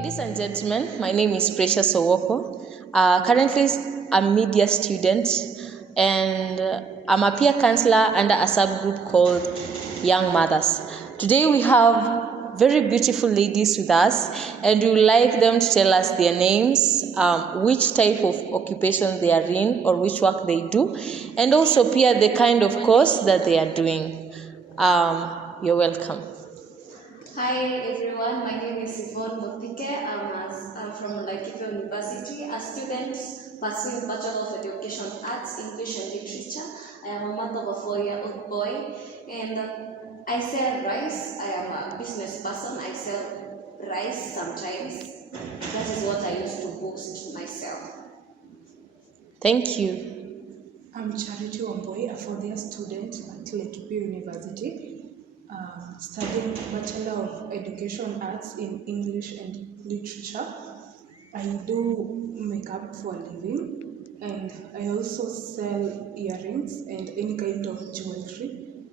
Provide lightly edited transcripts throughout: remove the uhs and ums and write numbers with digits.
Ladies and gentlemen, my name is Precious Owoko. Currently, I'm a media student and I'm a peer counselor under a subgroup called Young Mothers. Today we have very beautiful ladies with us and we would like them to tell us their names, which type of occupation they are in or which work they do, and also peer the kind of course that they are doing. You're welcome. Hi everyone, my name is Yvonne Botike. I'm from Laikipia University, a student pursuing Bachelor of Education Arts, English and Literature. I am a mother of a 4-year-old boy and I sell rice. I am a business person. I sell rice sometimes. That is what I use to boost myself. Thank you. I'm Charity Wamboy, a 4th-year student at Laikipia University, studying Bachelor of Education Arts in English and Literature. I do makeup for a living, and I also sell earrings and any kind of jewelry.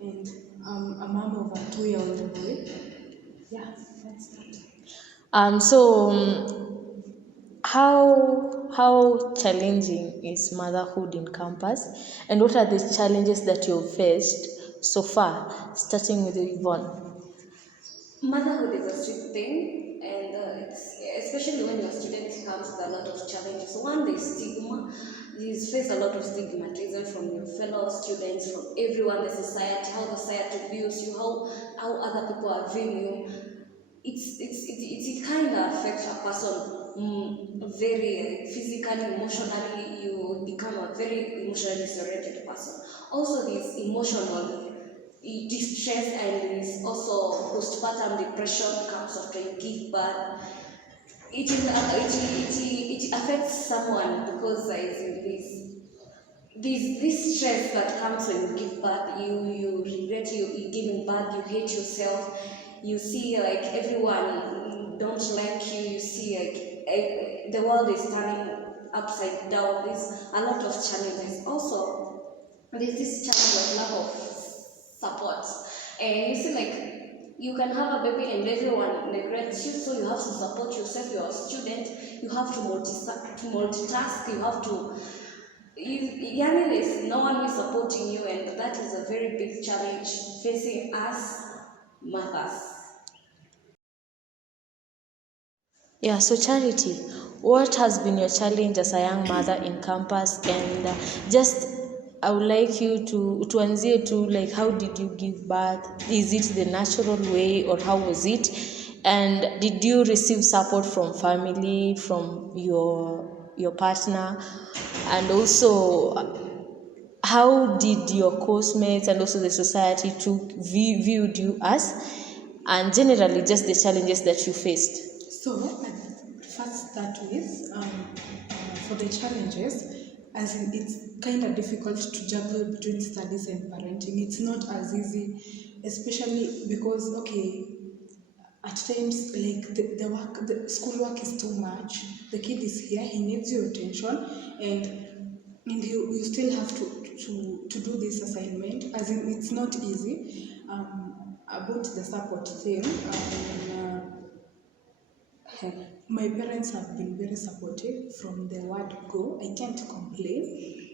And I'm a mom of a 2-year-old boy. Yeah, that's it. How challenging is motherhood in campus, and what are the challenges that you've faced so far, starting with Yvonne? Motherhood is a strict thing, and it's especially when your student comes with a lot of challenges. One, there's stigma. You face a lot of stigmatism from your fellow students, from everyone, the society, how the society views you, how other people are viewing you. It kind of affects a person very physically, emotionally. You become a very emotionally disoriented person. Also, this emotional distress and this also postpartum depression comes after you give birth. It affects someone because this stress that comes when you give birth, you regret you giving birth, you hate yourself, you see like everyone don't like you, you see like the world is turning upside down. There's a lot of challenges. Also, there's this challenge of lack of support, and you see like you can have a baby and everyone neglects you, so you have to support yourself. You're a student, you have to multitask, you have to there's no one who is supporting you, and that is a very big challenge facing us mothers. Yeah, so Charity, what has been your challenge as a young mother in campus? And I would like you to answer to like, how did you give birth? Is it the natural way or how was it? And did you receive support from family, from your partner? And also, how did your course mates and also the society viewed you as? And generally, just the challenges that you faced. So, first start with for the challenges, as in it's kind of difficult to juggle between studies and parenting. It's not as easy, especially because at times like the schoolwork is too much. The kid is here, he needs your attention, and you still have to do this assignment. As in, it's not easy. About the support thing. My parents have been very supportive from the word go. I can't complain.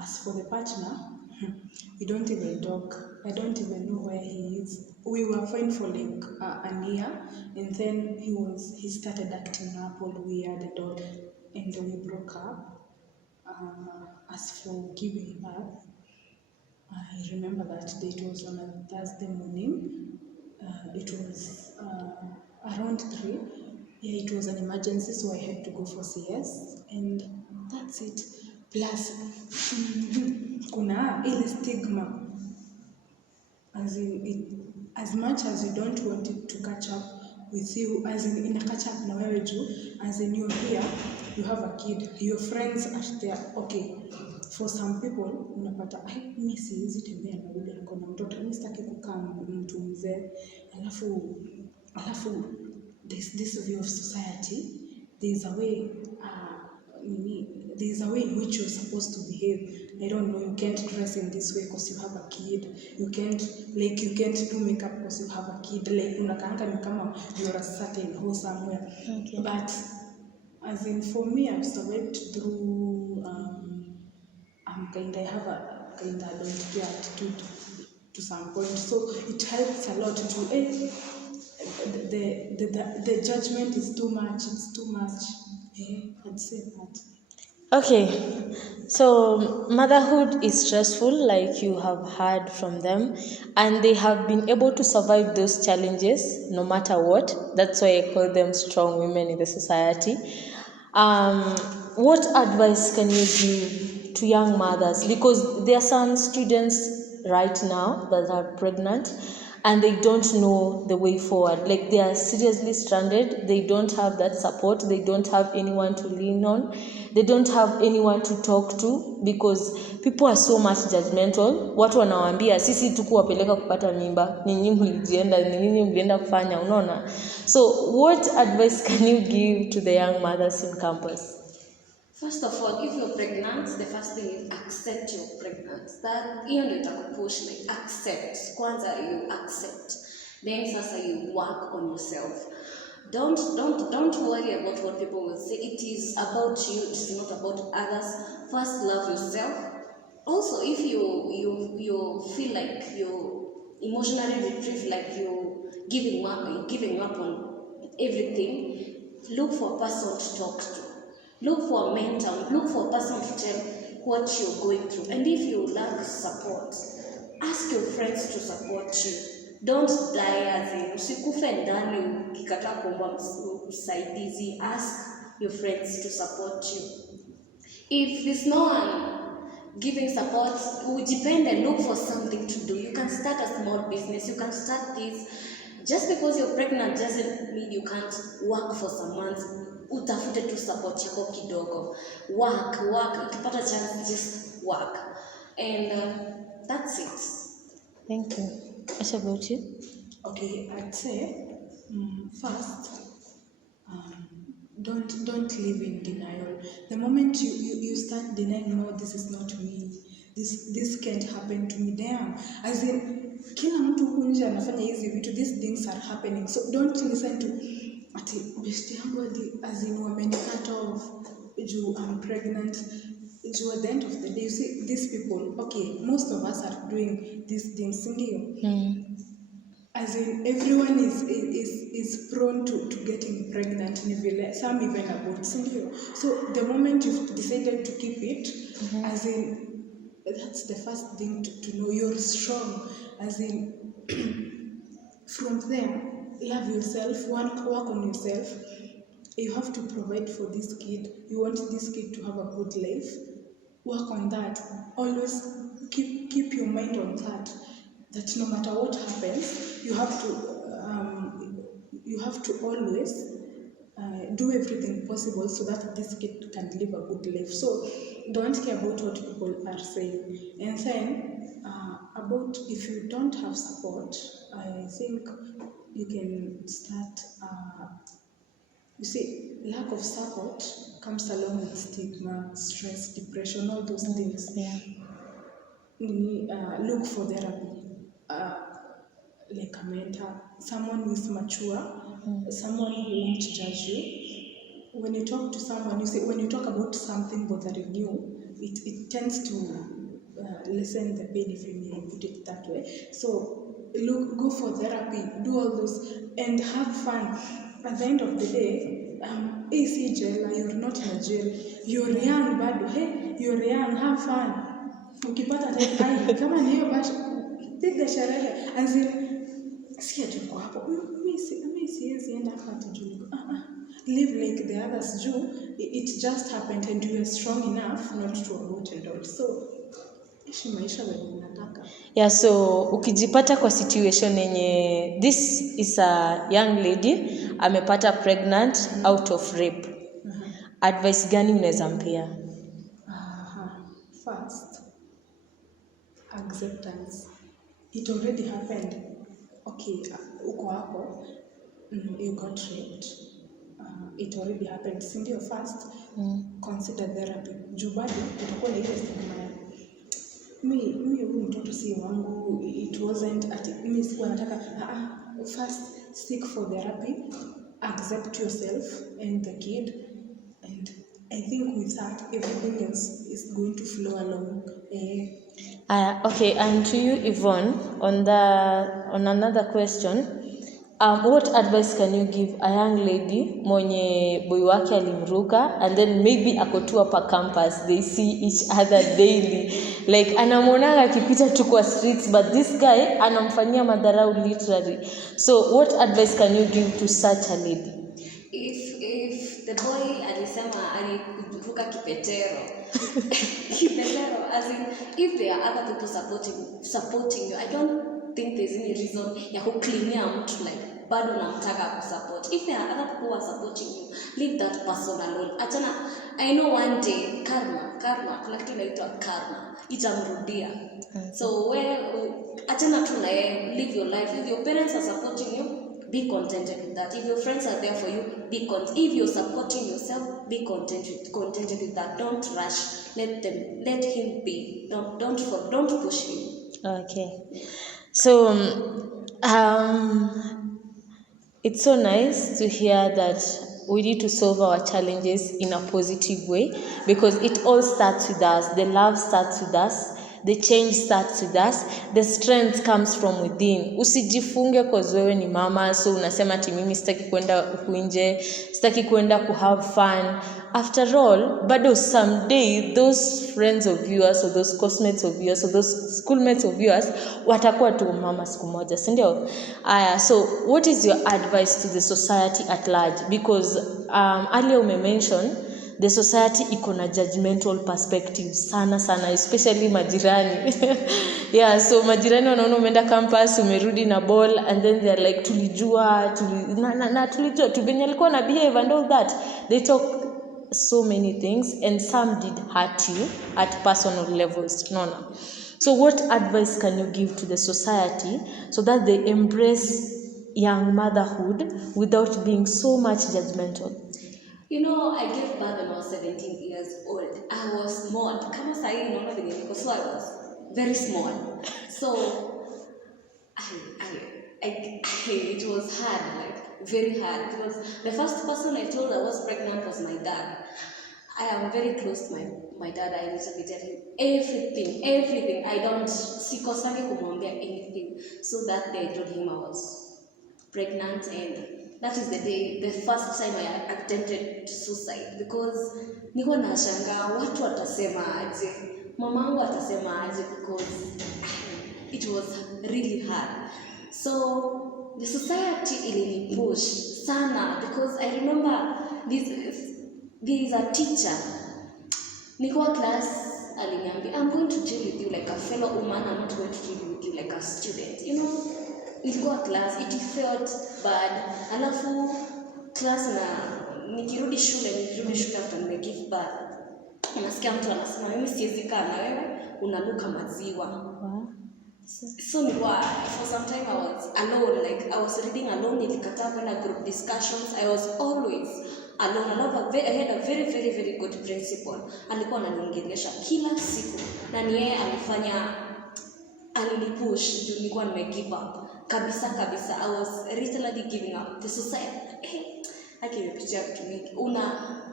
As for the partner, we don't even talk. I don't even know where he is. We were fine for like a year, and then he started acting up all weird and all, and we broke up. As for giving birth, I remember that day. It was on a Thursday morning. It was around 3. Yeah, it was an emergency, so I had to go for CS, and that's it. Plus, kuna ile stigma, as much as you don't want it to catch up with you, as in a catch up na wewe juu, as in you're here, you have a kid, your friends are there. Okay, for some people unapata mimi siwezi tembea na yule ako na mtoto, mimi sitaki kukaa mtu mzee, alafu there's this view of society. There's a way there's a way in which you're supposed to behave. I don't know, you can't dress in this way because you have a kid. You can't do makeup because you have a kid. Like unakaanga ni kama you're a certain who somewhere. Okay. But as in for me, I've survived through I have a kind of don't care attitude to some point. So it helps a lot to the judgment is too much. It's too much. I'd say that. Okay, so motherhood is stressful, like you have heard from them, and they have been able to survive those challenges no matter what. That's why I call them strong women in the society. What advice can you give to young mothers? Because there are some students right now that are pregnant and they don't know the way forward. Like they are seriously stranded. They don't have that support. They don't have anyone to lean on. They don't have anyone to talk to because people are so much judgmental. Watu wanawaambia sisi tu kuwapeleka kupata mimba, ninyi mlienda kufanya, unaona? So what advice can you give to the young mothers in campus? First of all, if you're pregnant, the first thing is accept you're pregnant. That hiyo ndio itakupush, like accept. Kwanza you accept. Then sasa you work on yourself. Don't worry about what people will say. It is about you, it is not about others. First love yourself. Also, if you feel like you're emotionally retrieved, like you're giving up on everything, look for a person to talk to. Look for a mentor, look for a person to tell what you're going through. And if you lack support, ask your friends to support you. Don't die as in usikufe ndani ukikataa kuomba usaidizi. Ask your friends to support you. If there's no one giving support, depend and look for something to do. You can start a small business, you can start this. Just because you're pregnant doesn't mean you can't work for someone. Utafute tu support yako kidogo. Work. Ukipata chance, just work. And that's it. Thank you. What about you? Okay, I'd say first, don't live in denial. The moment you start denying, no, this is not me. This can't happen to me. Damn. As in, kila mtu huku nje anafanya hizi vitu. These things are happening. So don't listen to ati besti yangu as in women cut off. I'm pregnant. At the end of the day, you see these people. Okay, most of us are doing these things. As in, everyone is prone to getting pregnant. Some even abort. So the moment you've decided to keep it, as in, that's the first thing to know. You're strong. As in, from there, love yourself, work on yourself. You have to provide for this kid. You want this kid to have a good life. Work on that. Always keep your mind on that. That no matter what happens, you have to always do everything possible so that this kid can live a good life. So don't care about what people are saying. And then about if you don't have support, I think you can start. You see, lack of support comes along with stigma, stress, depression, all those things. Yeah. Look for therapy. Like a mentor, someone who is mature, someone who won't judge you. When you talk to someone, when you talk about something bothering you, it tends to lessen the pain, if you may put it that way. So go for therapy, do all those, and have fun. At the end of the day, AC jail, you're not in a jail. You're young, bado. Hey, you're young, have fun. Ukipata time, kama niyo basi, piga sherehe. As in, si ati uko hapo. Mimi siwezi enda hata juu. Live like the others do. It just happened and you are strong enough not to abort and all. So, ishi maisha wenye unataka. Yeah, so ukijipata kwa situation yenye this is a young lady amepata pregnant out of rape. Advice gani unaweza mpea? First, acceptance. It already happened. Okay, uko hapo, you got raped. it already happened. Sindio, first consider therapy. Juu bado utakuwa na ile stigma ya mi huyu mtoto si wangu, it wasn't ati mi sikuwa nataka. First seek for therapy, accept yourself and the kid, and I think with that everything else is going to flow along. Okay, and to you, Yvonne, on another question, what advice can you give a young lady mwenye boy wake alimruka and then maybe ako tu hapa campus, they see each other daily, like anamuonaga akipita tu kwa streets, but this guy anamfanyia madharau literally. So what advice can you give to such a lady? If the boy alisema alikuruka kipetero as in, if there are other people supporting you, I don't think there's any reason ya kucleania mtu like bado namtaka kusupport. If there are other people who are supporting you, leave that person alone. Achana, I know one day karma kuna kitu inaitwa karma itamrudia. So achana tu na yeye, live your life. If your parents are supporting you, be contented with that. If your friends are there for you, be content. If you're supporting yourself, be contented with that. Don't rush. Let him be. Don't push him. Okay. So it's so nice to hear that we need to solve our challenges in a positive way, because it all starts with us. The love starts with us. The change starts with us. The strength comes from within. Usijifunge cause wewe ni mama, so unasema ati mimi sitaki kwenda huku nje, sitaki kwenda ku have fun. After all, bado someday those friends of yours or those classmates of yours or those schoolmates of yours watakuwa tu mama siku moja, si ndio? So what is your advice to the society at large? Because earlier you mentioned the society iko na judgmental perspective sana, especially majirani. Yeah, so majirani wanaona umeenda campus, umerudi na ball, and then they are like tulijua tubenye alikuwa na behave and all that. They talk so many things, and some did hurt you at personal levels. No. So what advice can you give to the society so that they embrace young motherhood without being so much judgmental? You know, I gave birth when I was 17 years old. I was small. Kama sahi naona vile niko, so I was very small. So it was hard, like very hard. It was the first person I told I was pregnant was my dad. I am very close to my dad. I used to tell him everything. I don't sikosangi kumwambia anything. So that day I told him I was pregnant, and that is the first time I attempted suicide, because niko nashangaa watu watasema aje, mamangu atasema aje, because it was really hard. So the society ilini push sana, because I remember there is a teacher niko class aliniambia, I'm going to deal with you like a fellow woman, I'm not going to deal with you like a student, you know. Nilikuwa class, it felt bad. Alafu class nikirudi shule after nime give birth, nasikia mtu anasema mimi siwezi kaa na wewe, unanuka maziwa. So for some time I was alone, like I was reading alone. Nilikataa kwenda group discussions. I was always alone. I had a very, very, very good principal. Alikuwa ananiongelesha kila siku, na ni yeye alinipush juu nilikuwa give up kabisa. I was literally giving up. The society akipitia vitu mingi,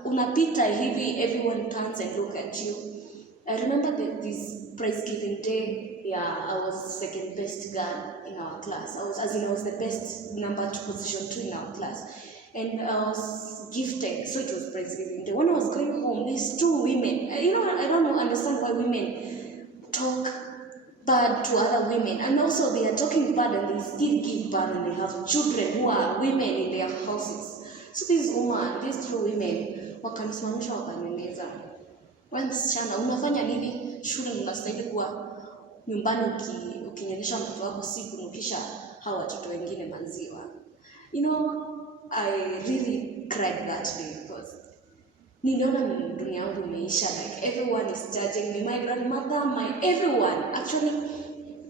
unapita hivi, everyone turns and look at you. I remember this prize giving day. Yeah, I was second best girl in our class. I was the best number 2 position 2 in our class, and I was gifted. So it was prize giving day. When I was going home, these 2 women, I don't understand why women talk bad to other women, and also they are talking bad and they still give bad, and they have children who are women in their houses. So these 2 women wakanisimamisha, wakanieleza, wewe msichana unafanya nini shule? Unastahili kuwa nyumbani ukinyonyesha mtoto wako, si kunukisha hawa watoto wengine maziwa. You know, I really cried that day, because niliona dunia yangu imeisha. Like everyone is judging me, my grandmother, everyone. Actually,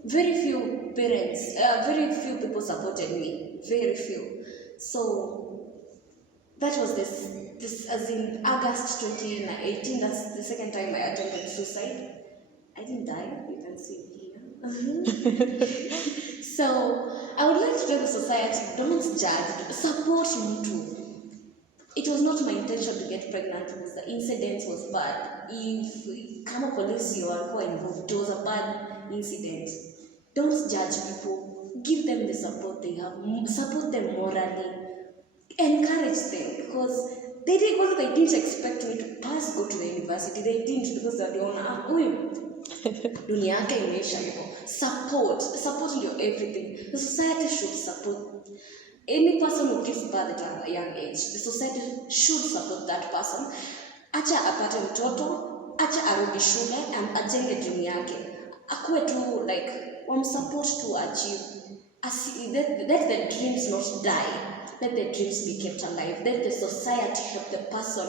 very few parents, very few people supported me, very few. So That was this as in August 2018. That's the second time I attempted suicide. I didn't die, you can see here. So I would like to tell the society, don't judge, support me too. It was not my intention to get pregnant because the incident was bad. If kama polisi walikuwa involved, it was a bad incident. Don't judge people. Give them the support they have. Support them morally. Encourage them because they didn't expect me to go to the university. They didn't because they were dunia yake imeisha hivyo. Support ndio everything. The society should support any person who gives birth at a young age. The society should support that person. Acha apate mtoto, acha arudi shule and ajenge dream yake. Akuwe tu like support to achieve. Let the dreams not die. Let the dreams be kept alive. Let the society help the person,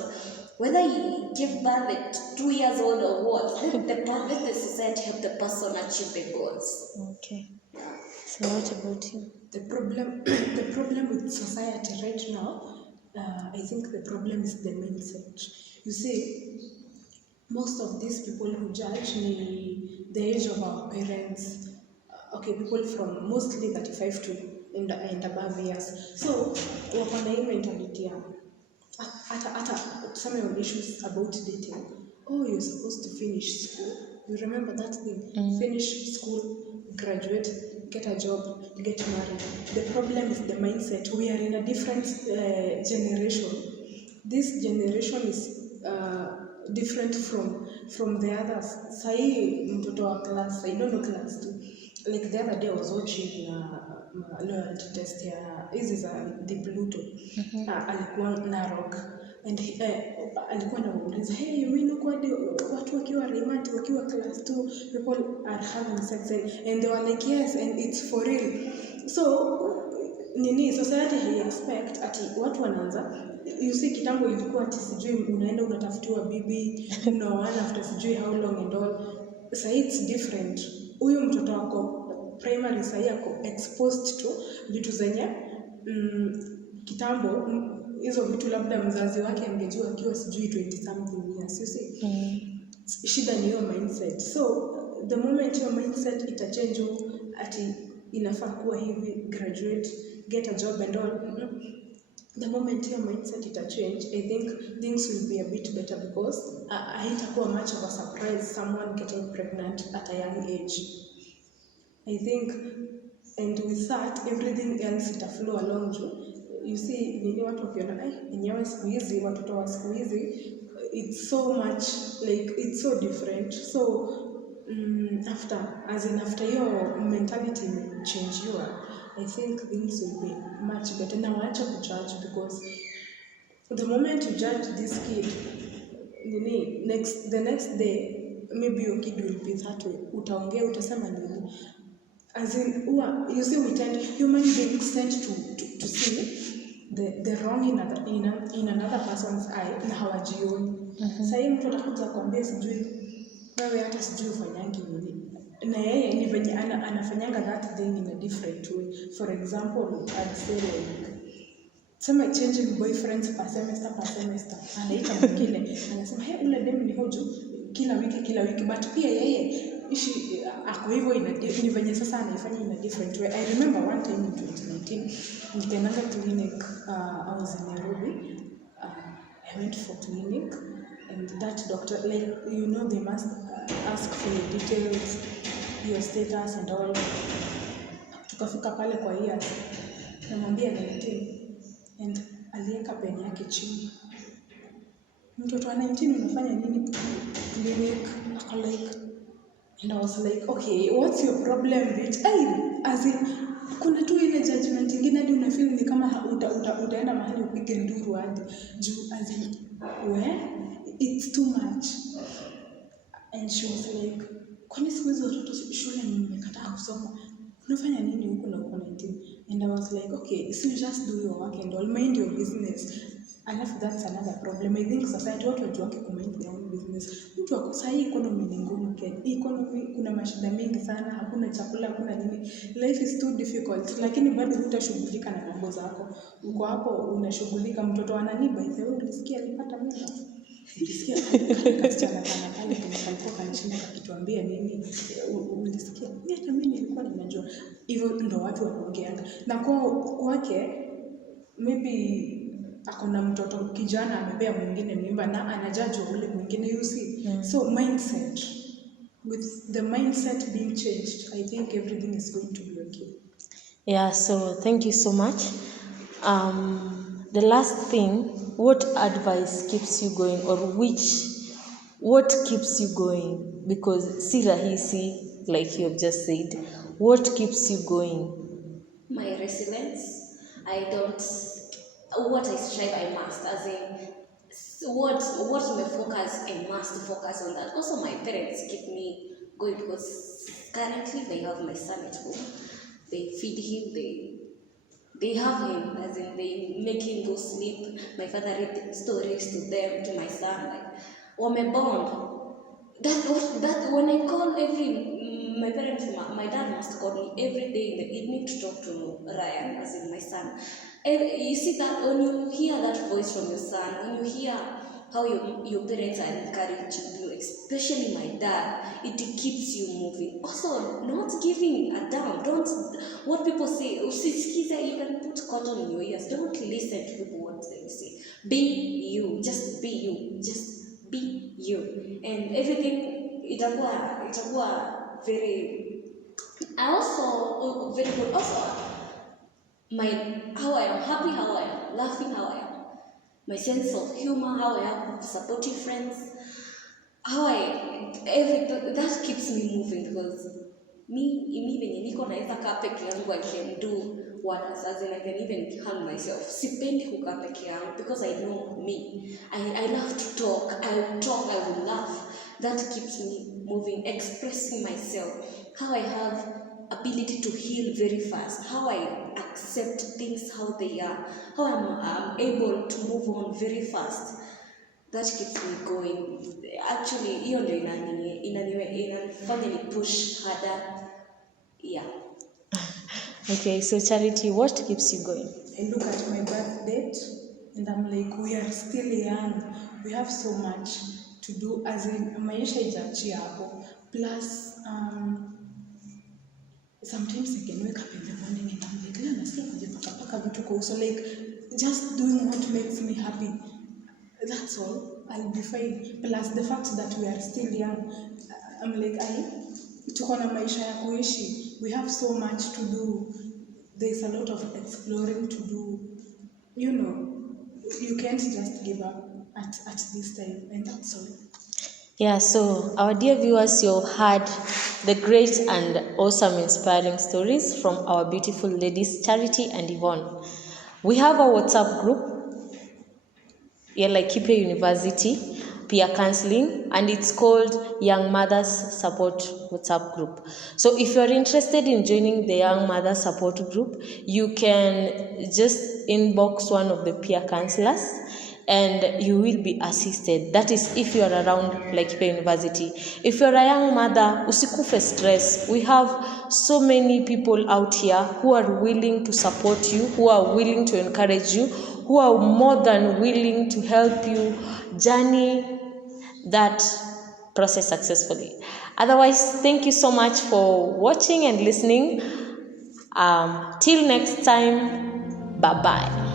whether he give birth at 2 years old or what. Let the society help the person achieve the goals. Okay. So what about you? The problem with society right now, I think the problem is the mindset. You see, most of these people who judge the age of our parents, people from mostly 35 to and above years. So, wako na hii mentality ya hata tuseme on issues about dating. Oh, you're supposed to finish school. You remember that thing? Finish school, graduate, get a job, get married. The problem is the mindset. We are in a different generation. This generation is different from the others. Sahi mtoto wa class, I don't know class 2. Like the other day I was watching loyalty test ya hizi za the Pluto. Alikuwa Narok and alikuwa anauliza, hey, you mean watu wakiwa remote wakiwa class 2 people are having sex and they were like yes and it's for real. So society he expect ati watu wanaanza, you see kitambo ilikuwa ati sijui unaenda unatafutiwa bibi unaoana after sijui how long and all. So it's different. Huyu mtoto wako primary sahi yako exposed to vitu zenye kitambo hizo vitu labda mzazi wake angejua akiwa sijui 20 something years, you see. Shida ni hiyo mindset. So the moment your mindset itachange ati inafaa kuwa hivi, graduate, get a job and all, the moment your mindset itachange, I think things will be a bit better because haitakuwa much of a surprise someone getting pregnant at a young age. I think, and with that, everything else ita flow along you. You see, nini watu wakiona, enyewe siku hizi, watoto wa siku hizi, it's so much, like, it's so different. So, after your mentality will change I think things will be much better. Now, I have to judge because the moment you judge this kid, the next day, maybe your kid will be that way. Utaongea, utasema nini? As in, you see, human beings tend to see the wrong in another person's eye na hawajioni. Sasa mtu atakuja kuambia sijui wewe hata sijui ufanyangi nini. Na yeye ni venye anafanyanga that thing in a different way. For example, I'd say like sema changing boyfriends per semester. Anaita mwingine, anasema hey, ule dem ni hoju kila wiki, but pia yeye ako hivyo ni venye sasa anaifanya in a different way. I remember one time in 2019 nikaenda clinic. I was in Nairobi. I went for clinic and that doctor, like, they must ask for your details, your status and all. Tukafika pale kwa years, namwambia 19 and aliweka peni yake chini. Mtoto wa 19 unafanya nini clinic? Ako like, and I was like, okay, what's your problem, bitch? As in, kuna tu ile judgment ingine hadi unafeel ni kama utaenda mahali upige nduru hadi juu, as in, it's too much. And she was like, kwani siku hizo watoto shule nimekataa kusoma, unafanya nini huko na uko 19? And I was like, okay, so you just do your work and all, mind your business. Alafu that's another problem. I think society watu wajuake kumind their own business. Mtu wako sahii economy ni ngumu Kenya. Economy kuna mashida mingi sana, hakuna chakula, hakuna nini. Life is too difficult. Lakini bado hutashughulika na mambo zako. Uko hapo unashughulika, mtoto anani by the way ulisikia alipata mimba. Ulisikia kasichana kana pale kalikuwa kanishinda kakituambia nini? Ulisikia? Hata mimi nilikuwa ninajua. Hivyo ndo watu wanaongeanga. Na kwake maybe akona mtoto kijana amepea mwingine mimba na anajudge ule mwingine, you see. So mindset, with the mindset being changed, I think everything is going to be okay. Yeah, so thank you so much. The last thing, what advice keeps you going, or what keeps you going? Because si rahisi, like you have just said, what keeps you going? My resilience. What I strive, I must. As in, what my focus, I must focus on that. Also, my parents keep me going because currently they have my son at home. They feed him. They have him, as in they make him go sleep. My father read stories to them, to my son. Like, wame bond. That when I call my parents, my dad must call me every day in the evening to talk to Ryan, as in my son. You see that when you hear that voice from your son, when you hear how your parents are encouraging you, especially my dad, it keeps you moving. Also, not giving a damn. Don't, what people say, you can put cotton in your ears. Don't listen to people what they say. Be you. Just be you. Just be you. And everything, itakuwa very, also very good. Also, how I am happy, how I am laughing, how I am, my sense of humor, how I have supportive friends, that keeps me moving, because me venye niko naweza kaa peke yangu, I can do what, as in I can even hang myself. Sipendi kukaa peke yangu because I know me. I love to talk. I will talk, I will laugh. That keeps me moving, expressing myself. How I have ability to heal very fast, how I accept things how they are, how I'm able to move on very fast. That keeps me going. Actually, hiyo ndio inanifanya ni push harder. Yeah. Okay, so Charity, what keeps you going? I look at my birth date and I'm like, we are still young. We have so much to do, as in maisha ijaachia hapo. Plus, sometimes I can wake up in the morning and I'm like, leo nasikia kujipaka vitu kwa uso, like just doing what makes me happy. That's all. I'll be fine. Plus the fact that we are still young, I'm like, tuko na maisha ya kuishi. We have so much to do. There's a lot of exploring to do. You know, you can't just give up at this time, and that's all. Yeah, so our dear viewers, you've heard the great and awesome inspiring stories from our beautiful ladies, Charity and Yvonne. We have a WhatsApp group, Laikipia University Peer Counseling, and it's called Young Mothers Support WhatsApp Group. So if you're interested in joining the Young Mothers Support Group, you can just inbox one of the peer counselors and you will be assisted. That is if you are around Laikipia University. If you're a young mother, usikufe stress. We have so many people out here who are willing to support you, who are willing to encourage you, who are more than willing to help you journey that process successfully. Otherwise, thank you so much for watching and listening. Till next time, bye-bye.